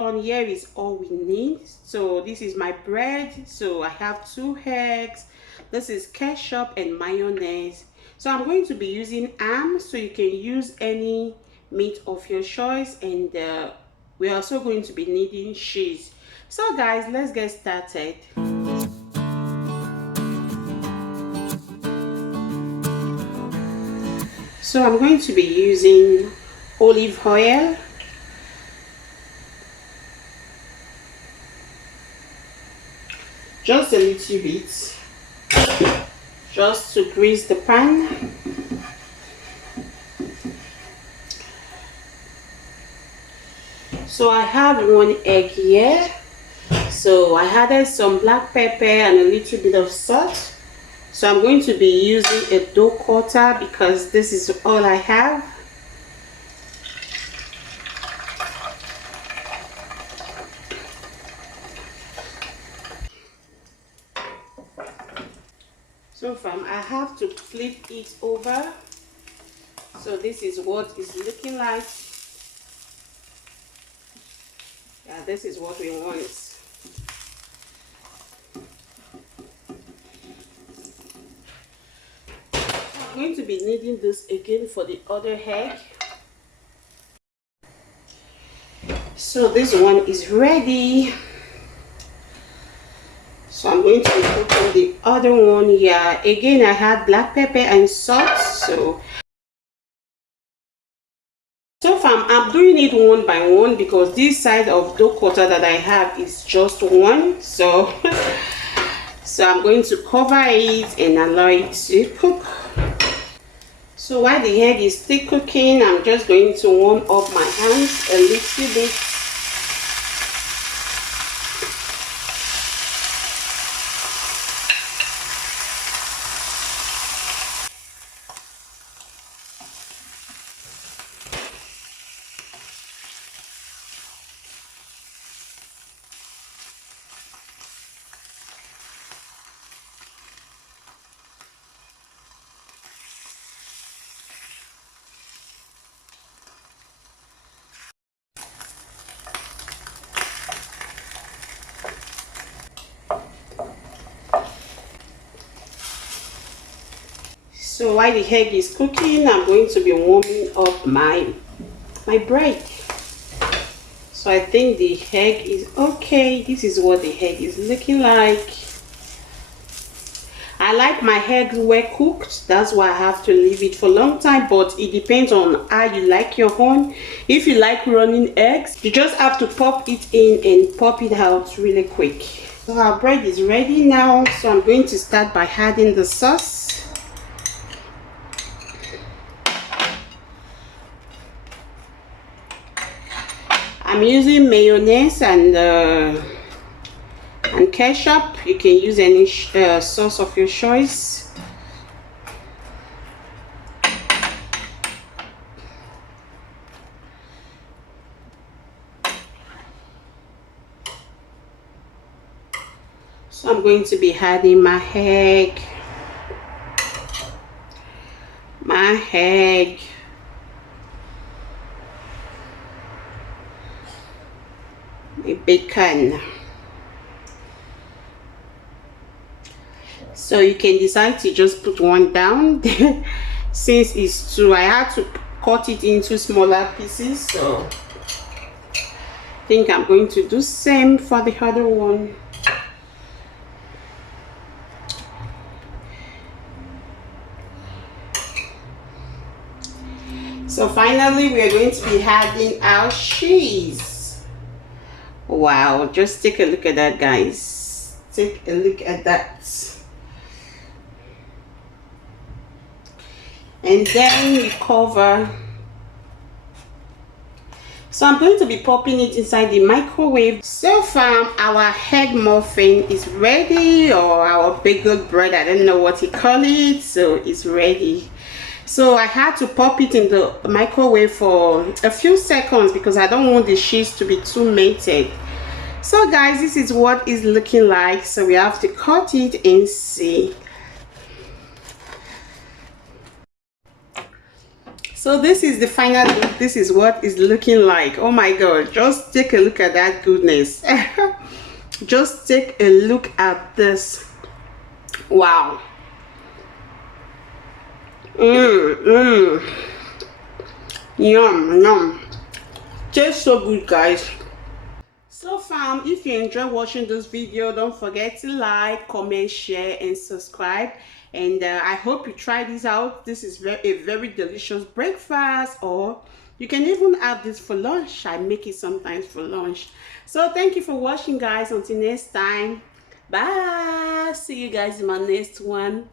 On here is all we need. So this is my bread. So I have 2 eggs. This is ketchup and mayonnaise. So I'm going to be using ham, so you can use any meat of your choice, and we're also going to be needing cheese. So guys, let's get started. So I'm going to be using olive oil, just a little bit, just to grease the pan. So I have 1 egg here. So I added some black pepper and a little bit of salt. So I'm going to be using a dough cutter because this is all I have. So I have to flip it over. So this is what it's looking like. Yeah, this is what we want. I'm going to be needing this again for the other egg. So this one is ready. So I'm going to be putting the other one here. Again, I had black pepper and salt. So far I'm doing it one by one because this side of dough cutter that I have is just one. So I'm going to cover it and allow it to cook. So while the egg is still cooking, I'm just going to warm up my hands a little bit. So while the egg is cooking, I'm going to be warming up my bread. So I think the egg is okay. This is what the egg is looking like. I like my eggs well cooked. That's why I have to leave it for a long time, but it depends on how you like your own. If you like running eggs, you just have to pop it in and pop it out really quick. So our bread is ready now. So I'm going to start by adding the sauce. I'm using mayonnaise and ketchup. You can use any sauce of your choice. So I'm going to be adding my egg, my bacon. So you can decide to just put one down. Since it's 2, I had to cut it into smaller pieces, so I think I'm going to do same for the other one. So finally we are going to be adding our cheese. Wow, just take a look at that, guys. Take a look at that. And then we cover. So I'm going to be popping it inside the microwave. So far our egg muffin is ready, or our bagel bread, I don't know what you call it. So it's ready. So I had to pop it in the microwave for a few seconds because I don't want the cheese to be too melted. So guys, this is what it's looking like. So we have to cut it and see. So So this is the final look. This is what it's looking like. Oh my god, just take a look at that goodness. Just take a look at this. Wow. Yum, yum. Tastes so good, guys. So fam, if you enjoy watching this video, don't forget to like, comment, share and subscribe. And I hope you try this out. This is a very delicious breakfast, or you can even have this for lunch. I make it sometimes for lunch. So thank you for watching, guys. Until next time, bye. See you guys in my next one.